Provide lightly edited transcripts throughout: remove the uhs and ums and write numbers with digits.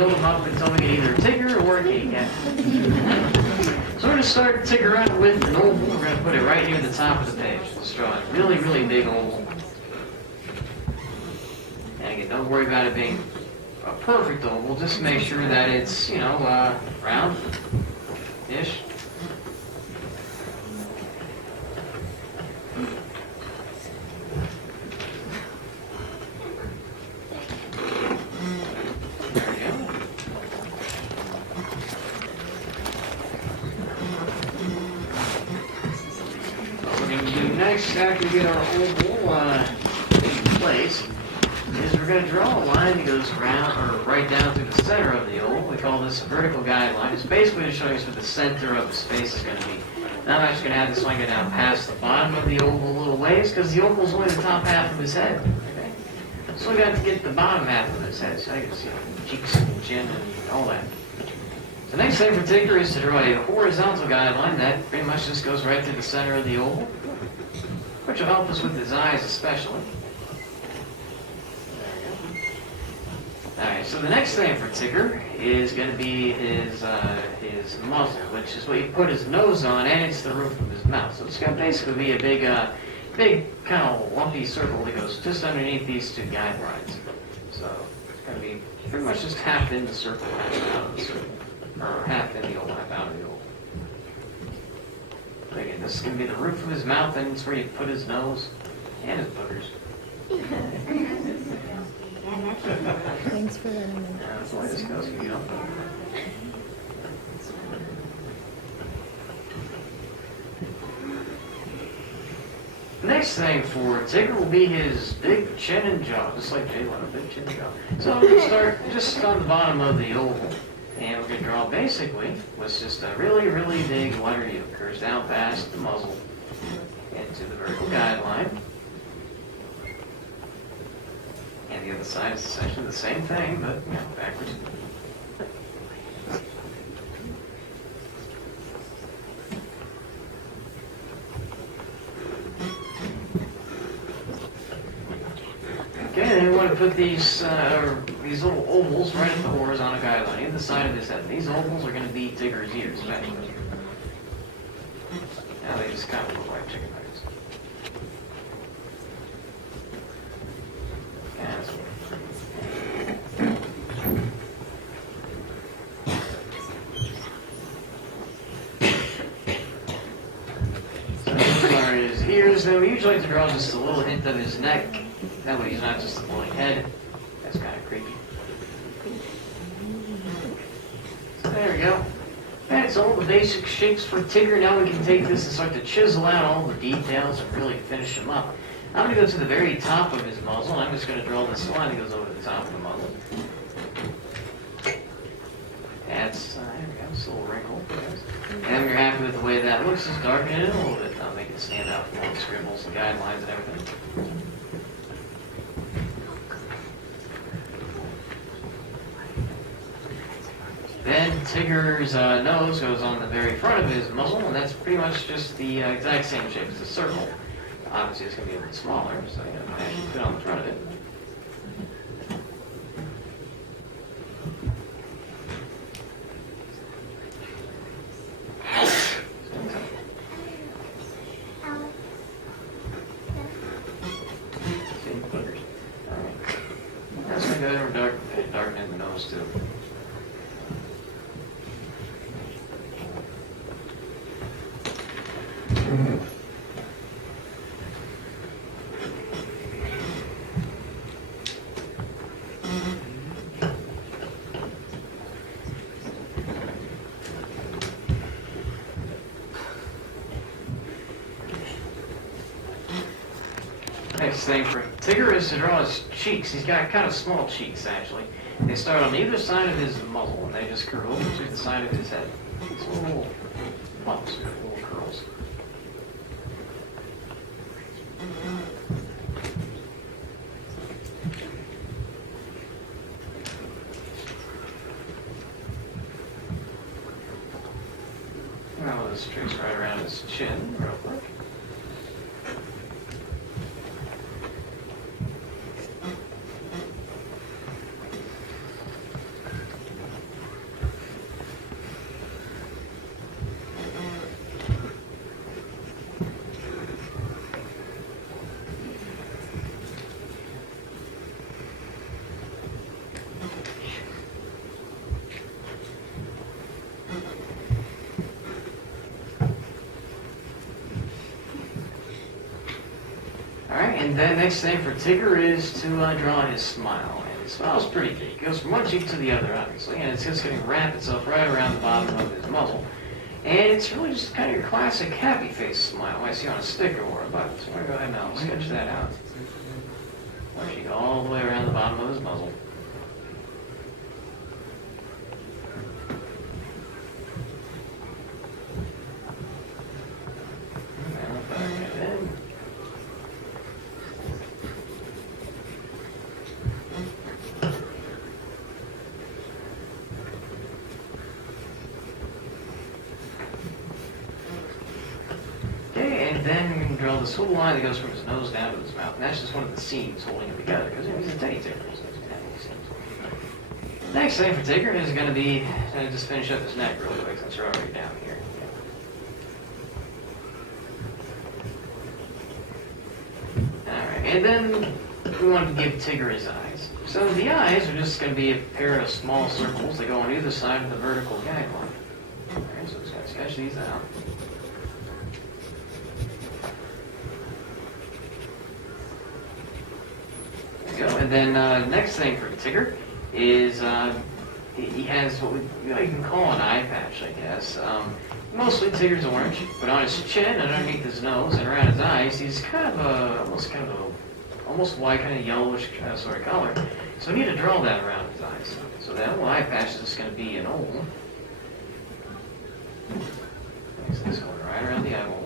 build them up until we get either a Tigger or a kitty cat. So we're going to start Tigger out with an oval. We're going to put it right near the top of the page. Let's draw a really, really big oval. And again, don't worry about it being a perfect oval. Just make sure that it's, you know, round-ish. Next, after we get our oval in place, is we're going to draw a line that goes round or right down through the center of the oval. We call this a vertical guideline. It's basically to show us where the center of the space is going to be. Now I'm actually going to have this line go down past the bottom of the oval a little ways because the oval is only the top half of his head. Okay? So we got to get the bottom half of his head, so I can see cheeks and chin and all that. The next thing for Tigger is to draw a horizontal guideline that pretty much just goes right through the center of the oval, which will help us with his eyes especially. Alright, so the next thing for Tigger is going to be his muzzle, which is what you put his nose on, and it's the roof of his mouth. So it's going to basically be a big kind of lumpy circle that goes just underneath these two guidelines. So it's going to be pretty much just half in the circle, half out of the circle, or half in the oval, half out of the oval. Again, this is going to be the roof of his mouth, and it's where you put his nose and his boogers. Thanks for learning. Yeah, that's the way this goes, you know. Next thing for Tigger will be his big chin and jaw, just like Jay Leno, big chin and jaw. So we're going to start just on the bottom of the oval. And we're going to draw basically what's just a really, really big letter U. Curves down past the muzzle into the vertical guideline. And the other side is essentially the same thing, but you know, backwards. Okay, then we want to put these little ovals right at the horizontal guideline, either side of his head. These ovals are going to be Tigger's ears, eventually. Now they just kind of look like chicken nuggets. So those are his ears. Then we usually like to draw just a little hint of his neck. That way he's not just a floating head. That's kind of creepy. So there we go. That's all the basic shapes for Tigger. Now we can take this and start to chisel out all the details and really finish him up. I'm going to go to the very top of his muzzle. I'm just going to draw this line that goes over the top of the muzzle. That's, there we go, just a little wrinkle. And when you're happy with the way that looks, just darken it a little bit. I'll make it stand out with all the scribbles and guidelines and everything. Then Tigger's nose goes on the very front of his muzzle, and that's pretty much just the exact same shape as a circle. Obviously, it's going to be a bit smaller, so you know, actually fit on the front of it. That's going to go ahead and darken the nose too. Next thing for Tigger is to draw his cheeks. He's got kind of small cheeks, actually. They start on either side of his muzzle, and they just curve over to the side of his head. It's little bumps, little curls. Now this trace right around his chin, real quick. and then next thing for Tigger is to draw his smile. And his smile's pretty big. It goes from one cheek to the other, obviously, and it's just going to wrap itself right around the bottom of his muzzle. And it's really just kind of your classic happy face smile I see on a sticker or a button. So I'm going to go ahead and I'll sketch that out. Why she go all the way around the bottom of his muzzle. And then we can draw this little line that goes from his nose down to his mouth. And that's just one of the seams holding him together, because he's a teddy Tigger. Next thing for Tigger is going to be just finish up his neck really quick, since you're already down here. Alright, and then we want to give Tigger his eyes. So the eyes are just going to be a pair of small circles that go on either side of the vertical guideline. Alright, so just going to sketch these out. And then next thing for Tigger is he has what you can call an eye patch, I guess. Mostly Tigger's orange, but on his chin and underneath his nose and around his eyes, he's kind of almost white, kind of yellowish sort of color. So we need to draw that around his eyes. So that little eye patch is just going to be an oval. So this going right around the eyeballs.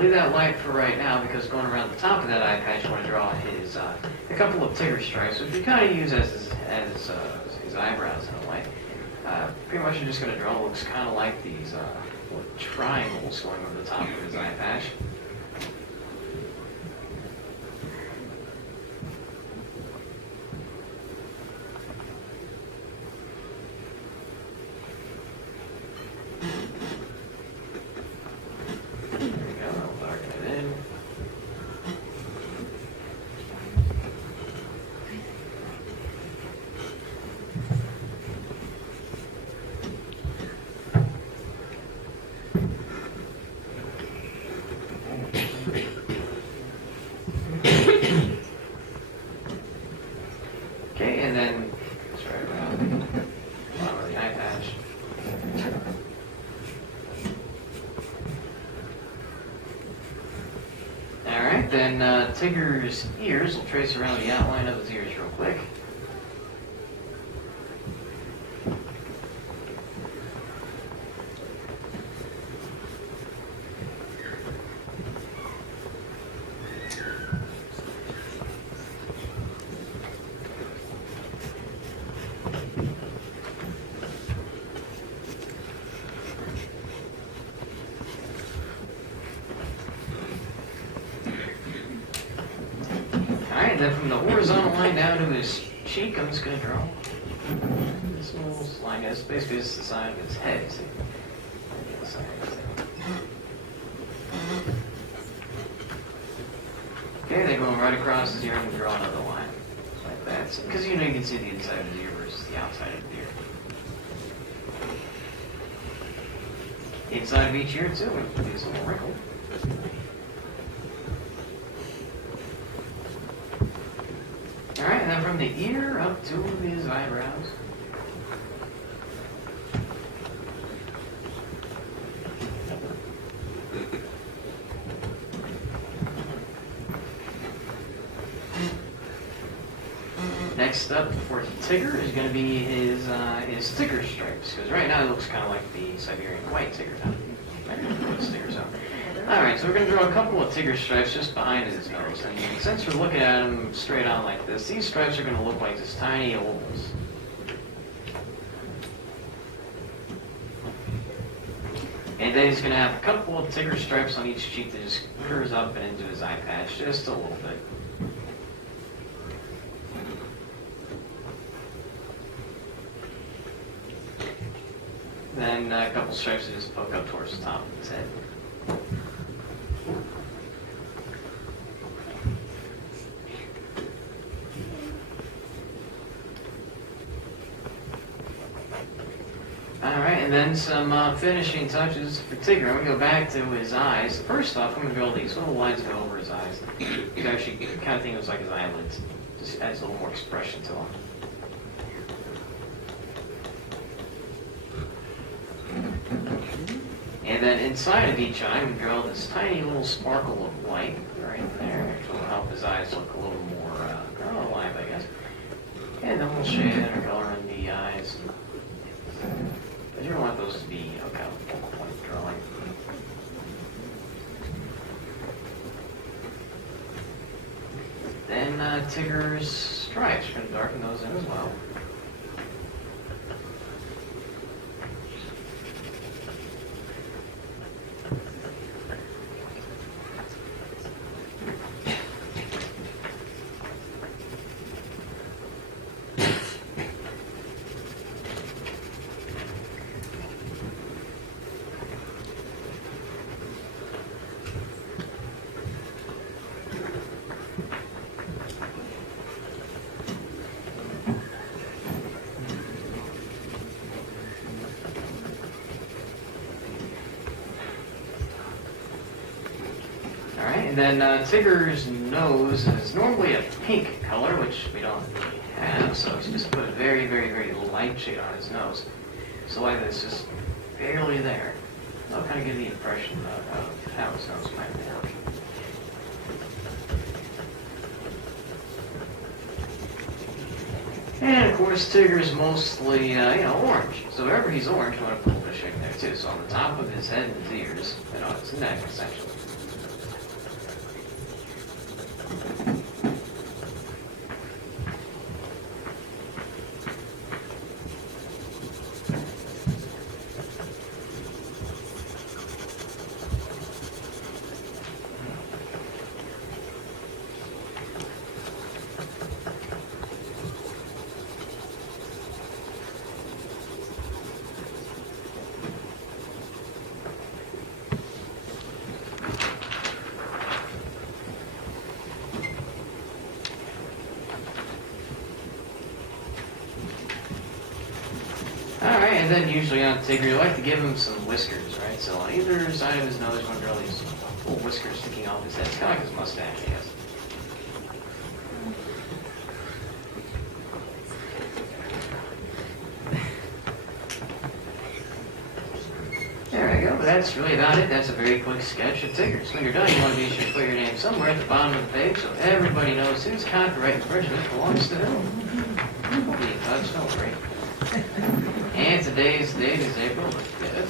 Leave that light for right now, because going around the top of that eye patch, I want to draw his a couple of Tigger stripes, which we kind of use as his eyebrows in a way. Pretty much you're just going to draw what looks kind of like these little triangles going over the top of his eye patch. Okay, and then let's try around the bottom of the eye patch. Alright, then Tigger's ears, we'll trace around the outline of his ears real quick. Alright, then from the horizontal line down to his cheek, I'm just going to draw this little line. It's basically just the side of his head. See? Okay, then going right across his ear, I'm going to draw another line. Like that. Because you can see the inside of the ear versus the outside of the ear. Inside of each ear, too, we can do this little wrinkle. Alright, and then from the ear up to his eyebrows. Next up for Tigger is going to be his sticker stripes, because right now it looks kind of like the Siberian white Tigger. Alright, so we're going to draw a couple of Tigger stripes just behind his nose, and since we're looking at him straight on like this, these stripes are going to look like just tiny ovals. And then he's going to have a couple of Tigger stripes on each cheek that just curves up and into his eye patch just a little bit. Then a couple stripes that just poke up towards the top of his head. then some finishing touches for Tigger. I'm going to go back to his eyes. First off, I'm going to draw these little lines go over his eyes. You can actually kind of think it was like his eyelids. Just adds a little more expression to him. And then inside of each eye, we draw this tiny little sparkle of light right there, which will help his eyes look a little more alive, I guess. And then we'll shade or color in the eyes. But you don't want those to be kind of point drawing. Then Tigger's stripes, we're going to darken those in as well. And then Tigger's nose is normally a pink color, which we don't really have, so he's just put a very, very, very light shade on his nose. So like this, just barely there. That'll kind of give the impression of how his nose might work. And of course, Tigger's mostly, orange. So wherever he's orange, we want to put a little shade there too. So on the top of his head and his ears, and on his neck, essentially. Alright, and then usually on Tigger, you like to give him some whiskers, right? So on either side of his nose, you want to draw these little whiskers sticking off his head. It's kind of like his mustache, I guess. There we go, but that's really about it. That's a very quick sketch of Tigger. So when you're done, you want to be sure to put your name somewhere at the bottom of the page so everybody knows whose copyright infringement belongs to whom. We'll be in touch, don't worry. And today's date is April the 5th.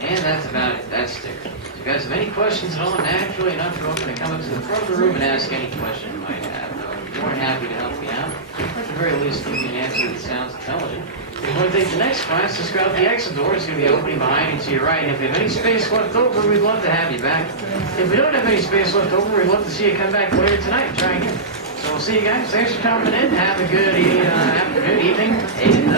And that's about it. That's Tigger. If you guys have any questions at all, naturally enough, you're welcome to come up to the front of the room and ask any question you might have. I'm more than happy to help you out. At the very least, give you an answer that sounds intelligent. If you want to take the next class, just go out the exit door. It's going to be opening behind you to your right. And if you have any space left over, we'd love to have you back. If we don't have any space left over, we'd love to see you come back later tonight and try again. So we'll see you guys. Thanks for coming in. Have a good afternoon, evening, and